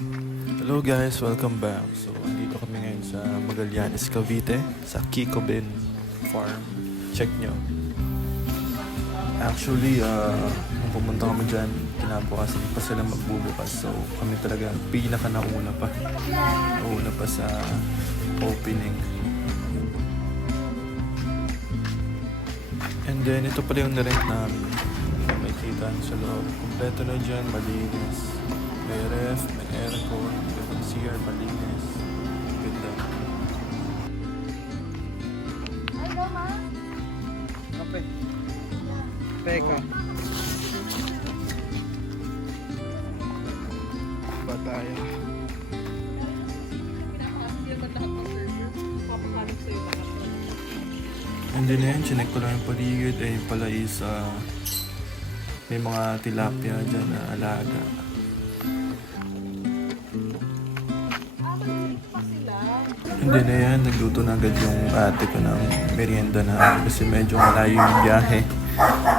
Hello guys, welcome back. So, andito kami ngayon sa Magallanes, Cavite, sa Kiko Bin Farm. Check nyo. Actually, nung pumunta kami dyan, kinabukasan pa sila magbubukas. So, kami talaga pinaka nauna pa. Nauna pa sa opening. And then, ito pala yung na-rent namin. May kita sa loob. Kompleto na dyan, malinis. May ref, may aircon, may CR, malinis. Ganda. Hello, ma. Kape. Peka. Ba tayo? And then yun, chinek ko lang yung paligid. Eh, yung pala is, may mga tilapia dyan na alaga. And then ayan, nagluto na agad yung ate ko ng merienda na kasi medyo malayo yung biyahe.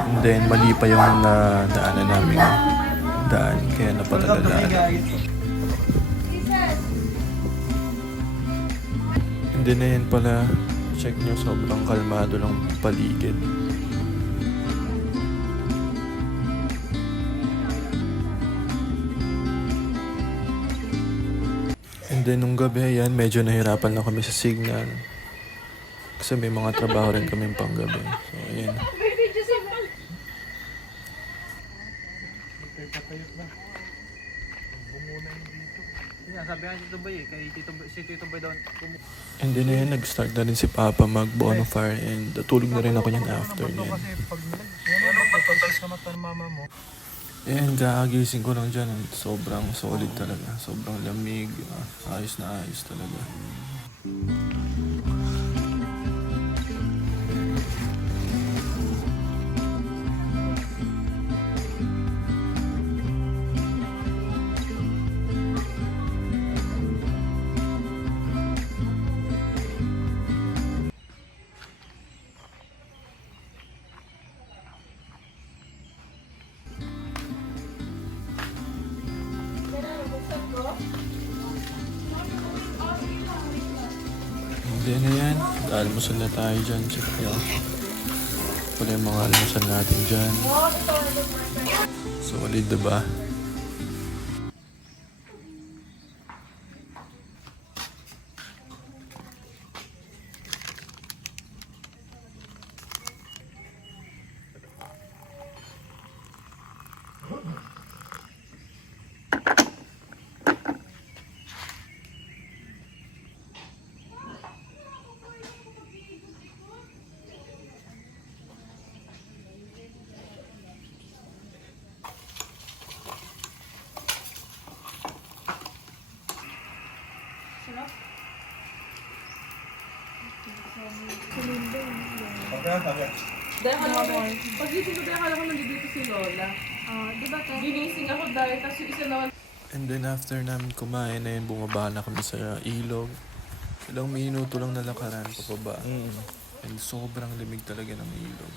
And then mali pa yung daanan namin daan, kaya napatagalan. And then ayan pala, check nyo, sobrang kalmado lang paligid. And then nung gabi, ayan, medyo nahirapan lang kami sa signal. Kasi may mga trabaho rin kami pang gabi. So, ayan. Sabi nga Tito Boy kay si Tito Boy daw. And then ayan, nag-start na rin si Papa mag-bonfire and tulog na rin ako niyan after niyan. Kasi pag nagpapatay sa mata ng mama mo. Ayan, kaagising ko lang dyan. Sobrang solid talaga. Sobrang lamig. Ayos na ayos talaga. And then ayan, almusal na tayo dyan. Check nyo. Pala yung mga almusal natin dyan. Solid, diba? Dahil pagising ko, dahil akala ko nandito si Lola. Di ba ka? Ginising ako dahil, tapos yung isa naman. And then after namin kumain na yun, bumaba na kami sa ilog. Ilang minuto lang nalakaran papaba. And sobrang lamig talaga ng ilog.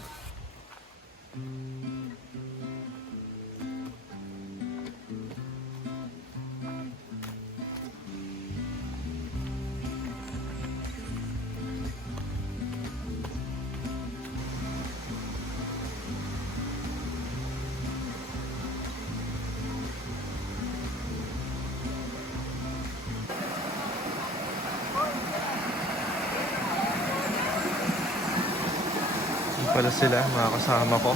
Yung pala sila, mga kasama ko.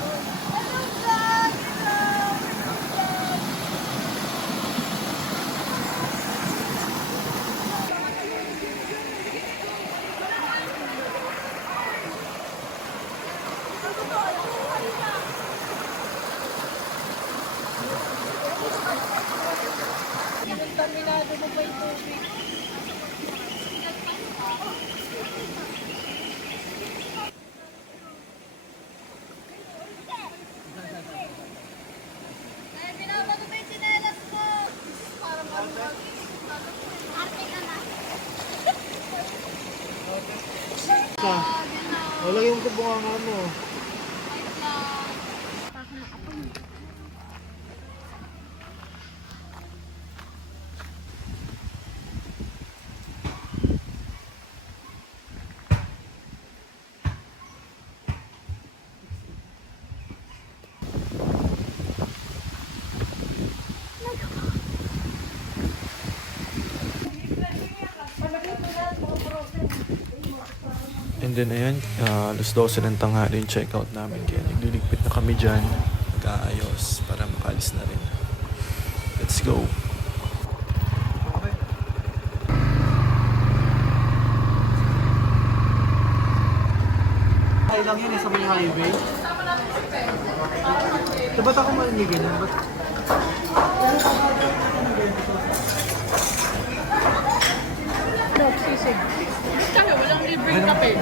Terminado mo ba yung tubig? Binabato ba yung sinelas mo? Parang arte ka na. Wala yung kubunga mo. And then ayan, alas 12 ng tanghali yung checkout namin. Kaya nagliligpit na kami dyan. Nag-aayos para makalis na rin. Let's go. Ay lang yun, sa may highway. Ba't ako marinig ganyan? Ba't? Sisig. Kaya walang libreng kape.